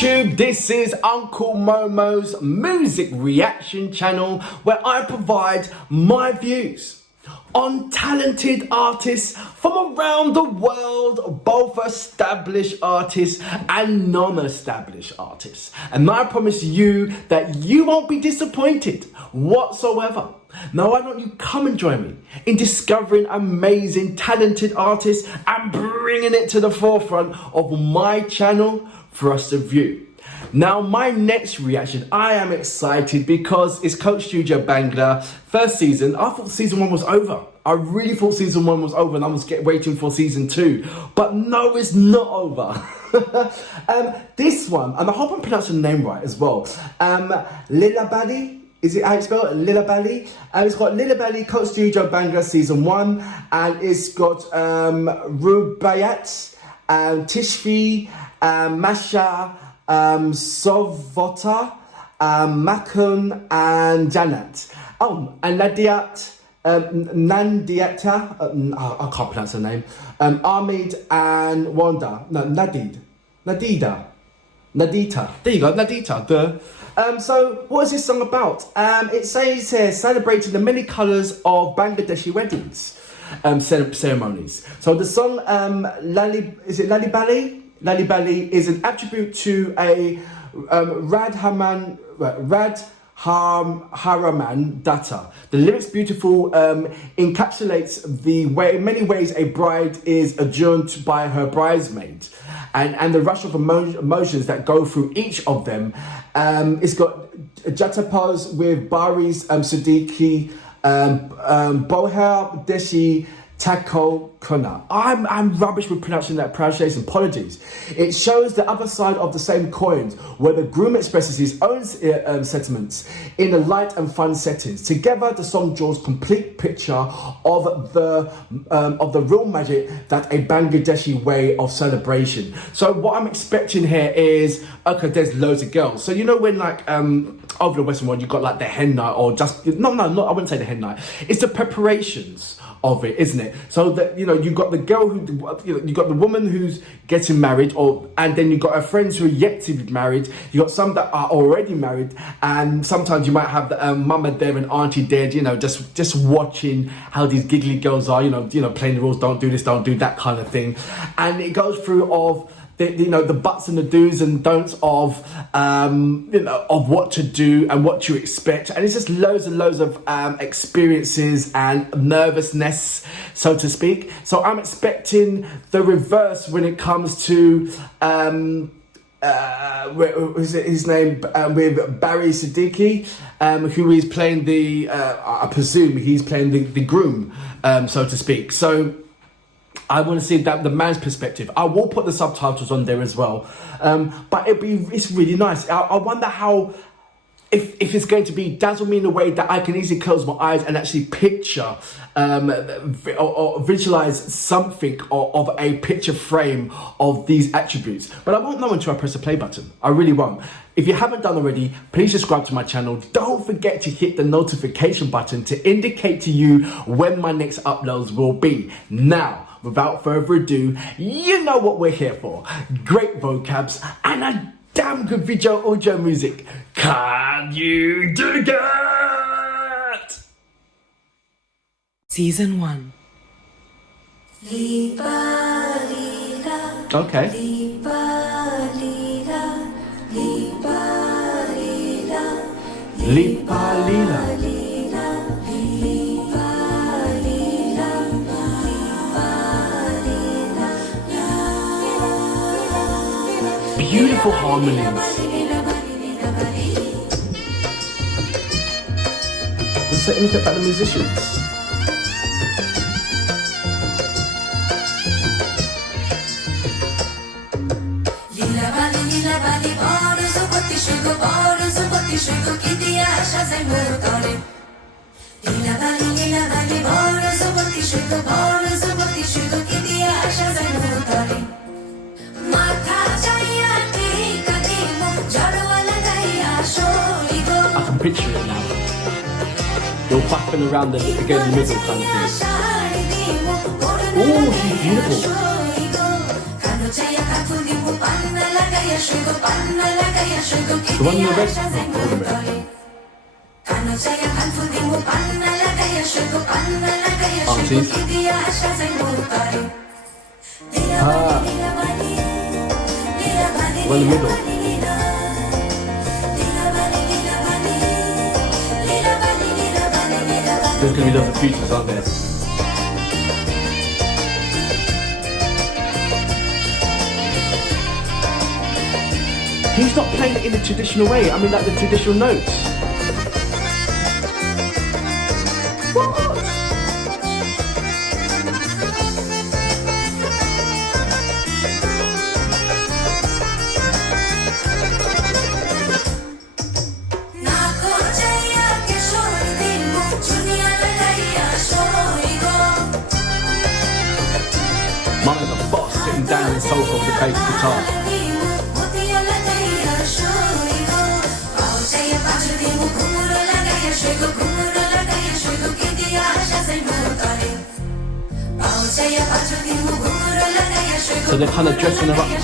YouTube, this is Uncle Momo's music reaction channel where I provide my views on talented artists from around the world, both established artists and non-established artists. And I promise you that you won't be disappointed whatsoever. Now, why don't you come and join me in discovering amazing, talented artists and bringing it to the forefront of my channel for us to view. Now, my next reaction, I am excited because it's Coach Studio Bangla, first season. I thought season 1 was over. I really thought season 1 was over and I was waiting for season 2. But no, it's not over. This one, and I hope I'm pronouncing the name right as well. Lilabali. Is it how it's spelled? Lilabali. It's got Lilabali Coach Studio Bangla season 1, and it's got Rubayat, Tashfee, Masha, Sovvota, Makhon, and Jannat. Oh, and Nandita, I can't pronounce her name. Armeen and Nandita. There you go, Nandita. So what is this song about? It says here, celebrating the many colours of Bangladeshi weddings ceremonies. So the song Lilabali Lilabali is an attribute to a Radharaman Dutta. The lyrics beautiful encapsulates the way, in many ways, a bride is adorned by her bridesmaid, and the rush of emotions that go through each of them. It's got Juxtaposed with Bari Siddiqui, Bhober Deshe Thako Konna. I'm rubbish with pronouncing that pronunciation, apologies. It shows the other side of the same coin, where the groom expresses his own sentiments in a light and fun settings. Together, the song draws complete picture of the real magic that a Bangladeshi way of celebration. So what I'm expecting here is, okay, there's loads of girls. So you know when like over the Western world you got like the hen night, or just no, I wouldn't say the hen night. It's the preparations of it, isn't it? So that, you know, you got the girl who, you got the woman who's getting married, and then you got her friends who are yet to be married. You got some that are already married, and sometimes you might have the mama there and auntie there, you know, just watching how these giggly girls are, you know, playing the rules, don't do this, don't do that kind of thing. And it goes through of the buts and the do's and don'ts of of what to do and what to expect, and it's just loads and loads of experiences and nervousness, so to speak. So I'm expecting the reverse when it comes to is it his name, with Bari Siddiqui, who is playing the I presume he's playing the groom, so to speak. So I want to see that the man's perspective. I will put the subtitles on there as well, but it's really nice. I wonder how, if it's going to be dazzle me in a way that I can easily close my eyes and actually picture or visualize something of a picture frame of these attributes. But I won't know until I press the play button. I really won't. If you haven't done already, please subscribe to my channel. Don't forget to hit the notification button to indicate to you when my next uploads will be. Now, without further ado, you know what we're here for. Great vocabs and a damn good video audio music. Can you dig it? Season 1. Okay. Lilabali. Beautiful harmonies. Does it say anything about the musicians? Lilabali Lilabali Bari Siddiqui ki diya shazai mutare. Lilabali Lilabali Bari Siddiqui ki diya shazai mutare. I can picture it now. You're flapping around again in the middle kind of thing. Oh, she's beautiful. The one in the red? Aunties. One in the middle. There's going to be lots of features, aren't there? He's not playing it in the traditional way. I mean, like the traditional notes. What? Mine is a boss sitting down in the sofa of the bass guitar. So they're kind of dressing her up now.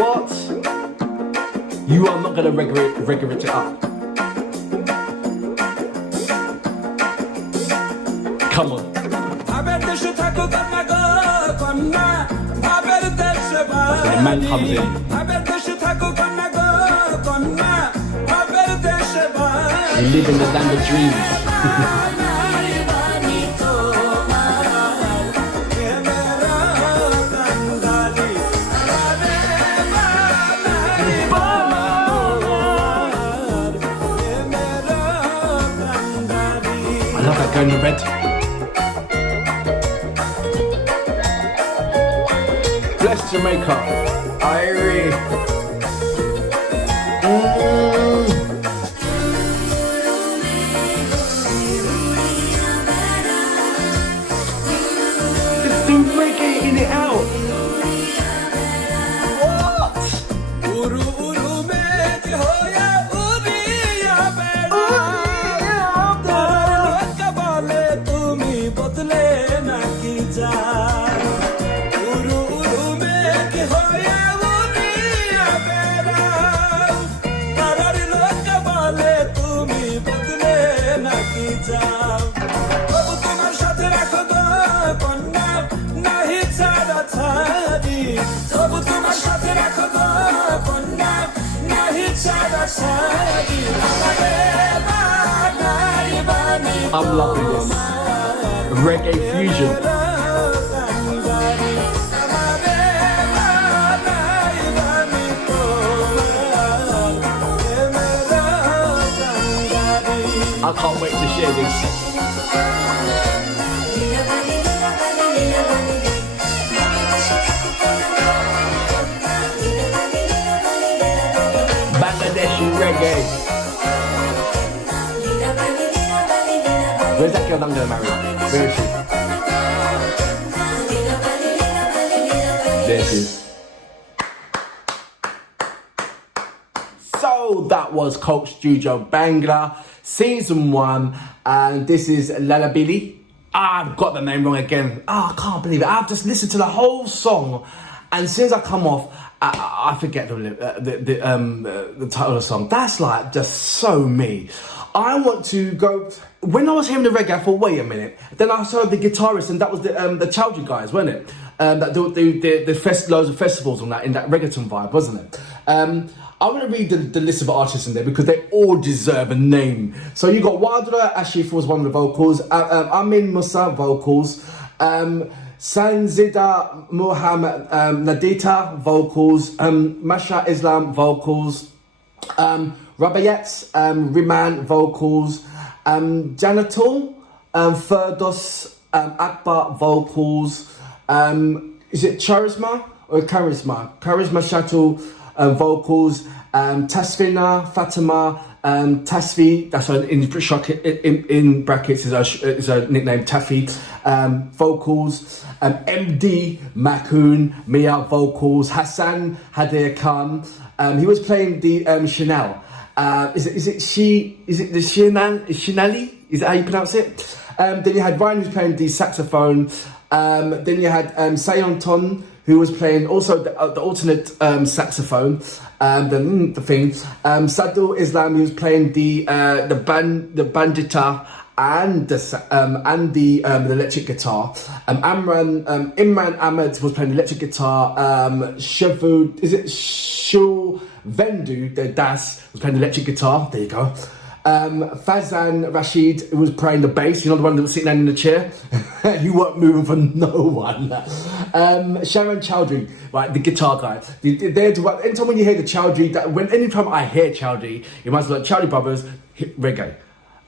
What? You are not going to regulate it up. Come on. The man comes in. We live in the land of dreams. I love that going to bed. Bless Jamaica. Irie. Reggae it out. What? I'm loving this. Reggae fusion. I can't wait to share this. Bangladeshi reggae. Where's that girl I'm gonna marry? Where is she? There she is. So that was Coach Studio Bangla, Season 1, and this is Lilabali. I've got the name wrong again. I can't believe it. I've just listened to the whole song, and as soon as I come off, I forget the title of the song. That's like just so me. I want to go. When I was hearing the reggae, I thought, wait a minute. Then I saw the guitarist, and that was the Chowdhury guys, wasn't it? That do loads of festivals on that in that reggaeton vibe, wasn't it? I want to read the list of artists in there because they all deserve a name. So you got Wadra Ashif was one of the vocals, Armeen Masha vocals, Sanzida Muhammad Nandita vocals, Masha Islam vocals, Rubayat Riman vocals, Jannat Ferdos Akbar vocals, is it Charisma or Charisma Shuttle vocals, Tasfina Fatima Tashfee, that's in brackets is a nickname, Taffy, vocals, MD Makhon Mia vocals, Hassan Hadir Khan, he was playing the Chanel. Is it the Shinali? Is that how you pronounce it? Then you had Ryan who's playing the saxophone, Then you had Shayan, who was playing also the alternate saxophone, the thing. Sadul Islam, who was playing the bandita and the electric guitar. Imran Ahmed was playing the electric guitar. Shul Vendu, the Das, was playing the electric guitar. There you go. Fazan Rashid was playing the bass, you know, the one that was sitting down in the chair. You weren't moving for no one. Shayan Chowdhury, right, the guitar guy. Anytime when you hear the Chowdhury, anytime I hear Chowdhury, it must be like Chowdhury Brothers, reggae.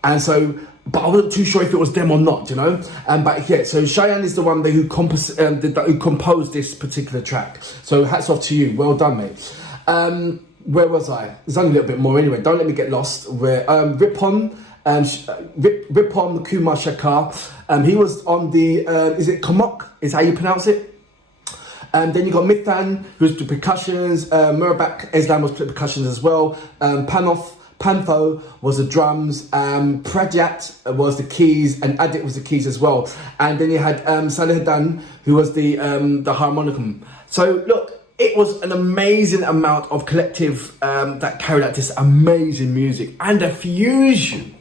And so, but I wasn't too sure if it was them or not, you know. But yeah, so Shayan is the one who composed this particular track. So hats off to you, well done, mate. Where was I? There's only a little bit more anyway. Don't let me get lost. Where Ripon Kumar Shakar. He was on the is it Kamok? Is how you pronounce it? Then you got Mithan, who's the percussions. Murabak Islam was the percussions as well. Pantho was the drums. Pradyat was the keys, and Adit was the keys as well. And then you had Salehadan, who was the harmonicum. So look. It was an amazing amount of collective that carried out this amazing music, and the fusion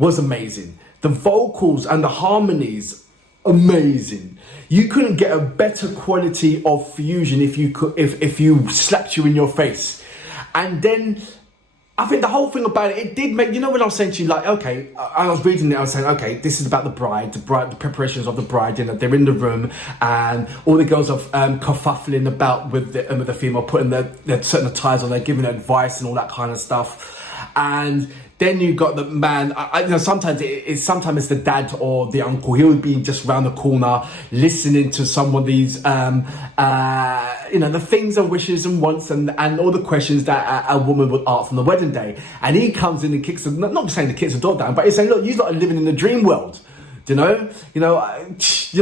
was amazing. The vocals and the harmonies, amazing. You couldn't get a better quality of fusion if you slapped you in your face. And then I think the whole thing about it did make, you know, when I was saying to you, like, okay, I was reading it, I was saying, okay, this is about the bride, the preparations of the bride, you know, they're in the room and all the girls are kerfuffling about with the female, putting their certain attires on, they're giving advice and all that kind of stuff. And then you got the man, you know, sometimes it's the dad or the uncle. He would be just around the corner listening to some of these, you know, the things and wishes and wants and all the questions that a woman would ask on the wedding day. And he comes in and kicks, not saying the kicks the door down, but he's saying, look, you lot are living in the dream world. Do you know? You know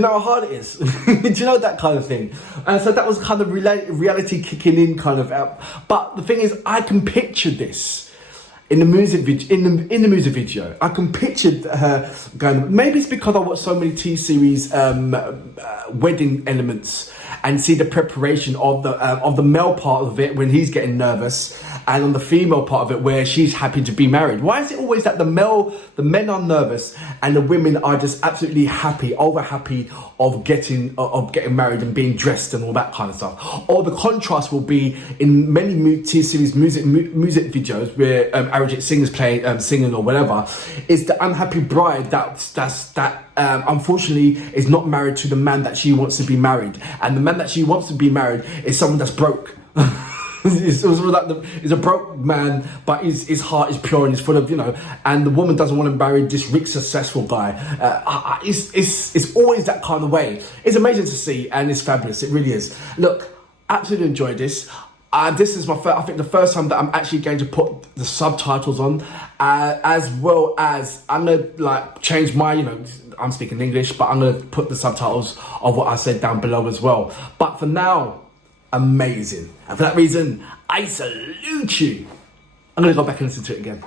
how hard it is. Do you know that kind of thing? And so that was kind of reality kicking in kind of out. But the thing is, I can picture this. In the music video, in the music video, I can picture her going. Maybe it's because I watch so many T-series wedding elements and see the preparation of the male part of it when he's getting nervous, and on the female part of it where she's happy to be married. Why is it always that the men are nervous and the women are just absolutely over happy of getting married and being dressed and all that kind of stuff? Or the contrast will be in many T-series music videos where Arabic singers singing or whatever, is the unhappy bride that unfortunately is not married to the man that she wants to be married, and the man that she wants to be married is someone that's broke. It's a broke man, but his heart is pure and is full of, you know, and the woman doesn't want to marry this rich, successful guy. It's always that kind of way. It's amazing to see, and it's fabulous. It really is. Look, absolutely enjoyed this. This is I think the first time that I'm actually going to put the subtitles on, as well as I'm gonna like change my, you know, I'm speaking English, but I'm gonna put the subtitles of what I said down below as well. But for now, amazing. And for that reason, I salute you. I'm gonna go back and listen to it again.